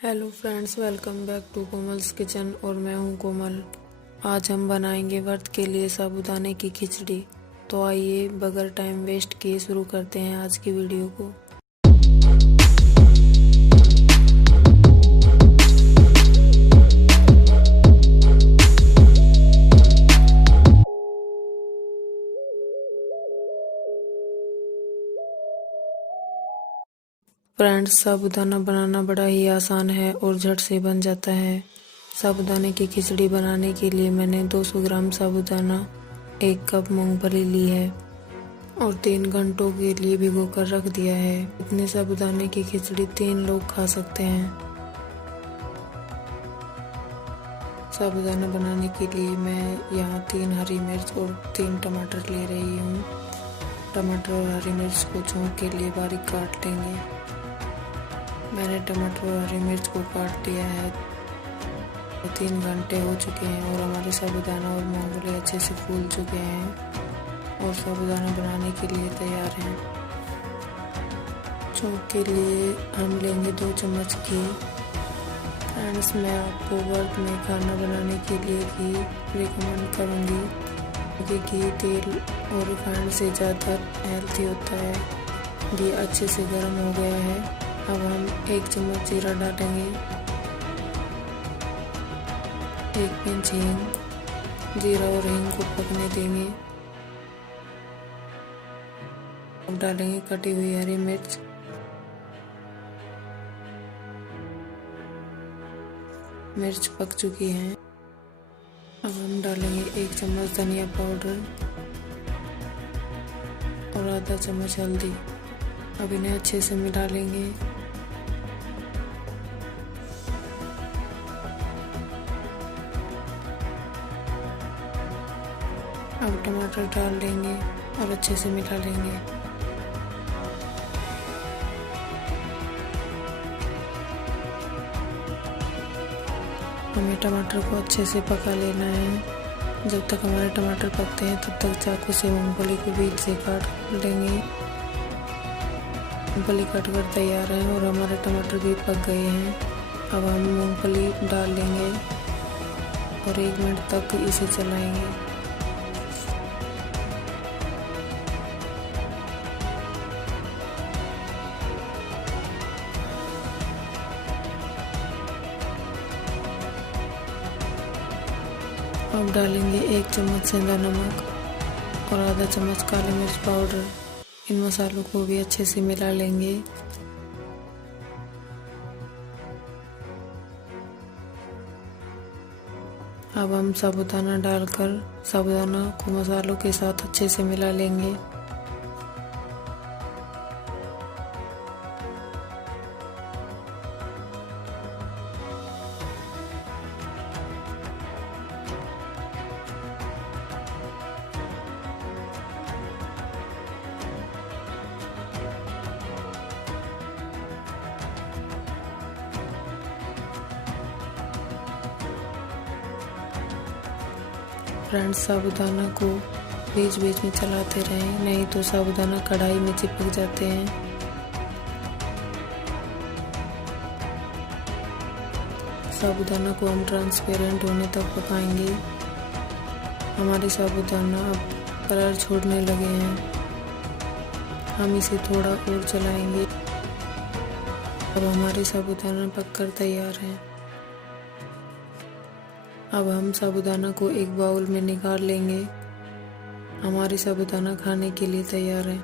Hello friends, welcome back to Komal's kitchen और मैं हूं कोमल। आज हम बनाएंगे व्रत के लिए साबूदाने की खिचड़ी। तो आइए बगैर टाइम वेस्ट किए शुरू करते हैं आज की वीडियो को। फ्रेंड्स, साबूदाना बनाना बड़ा ही आसान है और झट से बन जाता है। साबूदाने की खिचड़ी बनाने के लिए मैंने 200 ग्राम साबूदाना, 1 कप मूंगफली ली है और 3 घंटों के लिए भिगो कर रख दिया है। इतने साबूदाने की खिचड़ी 3 लोग खा सकते हैं। साबूदाना बनाने के लिए मैं यहाँ 3 हरी मिर्च और 3 टमाटर ले रही हूँ। टमाटर और हरी मिर्च को छौंक के लिए बारीक काट लेंगे। मैंने टमाटर और हरी मिर्च को काट लिया है। 3 घंटे हो चुके हैं और हमारे साबूदाना और मूंगफली अच्छे से फूल चुके हैं और साबूदाना बनाने के लिए तैयार हैं। छौंक के लिए हम लेंगे 2 चम्मच घी। फ्रेंड्स, मैं आपको व्रत में खाना बनाने के लिए घी रिकमेंड करूँगी क्योंकि घी तेल और रिफाइंड से ज़्यादा हेल्थी होता है। घी अच्छे से गर्म हो गया है। अब हम 1 चम्मच जीरा डालेंगे, 1 पिंच हींग। जीरा और हींग को पकने देंगे। अब डालेंगे कटी हुई हरी मिर्च, मिर्च पक चुकी है। अब हम डालेंगे 1 चम्मच धनिया पाउडर और आधा चम्मच हल्दी। अब इन्हें अच्छे से मिला लेंगे। अब टमाटर डाल देंगे और अच्छे से मिला लेंगे। हमें टमाटर को अच्छे से पका लेना है। जब तक हमारे टमाटर पकते हैं तब तक चाकू से मूंगफली को बीच से काट लेंगे। मूंगफली कट कर तैयार है और हमारे टमाटर भी पक गए हैं। अब हम मूंगफली डाल लेंगे और 1 मिनट तक इसे चलाएंगे। अब डालेंगे 1 चम्मच सेंधा नमक और आधा चम्मच काली मिर्च पाउडर। इन मसालों को भी अच्छे से मिला लेंगे। अब हम साबूदाना डालकर साबूदाना को मसालों के साथ अच्छे से मिला लेंगे। फ्रेंड्स, साबूदाना को बीच बीच में चलाते रहें, नहीं तो साबूदाना कढ़ाई में चिपक जाते हैं। साबूदाना को हम ट्रांसपेरेंट होने तक पकाएंगे। हमारे साबूदाना अब कलर छोड़ने लगे हैं। हम इसे थोड़ा और चलाएंगे। अब हमारे साबूदाना पककर तैयार हैं। अब हम साबूदाना को एक बाउल में निकाल लेंगे। हमारी साबूदाना खाने के लिए तैयार है।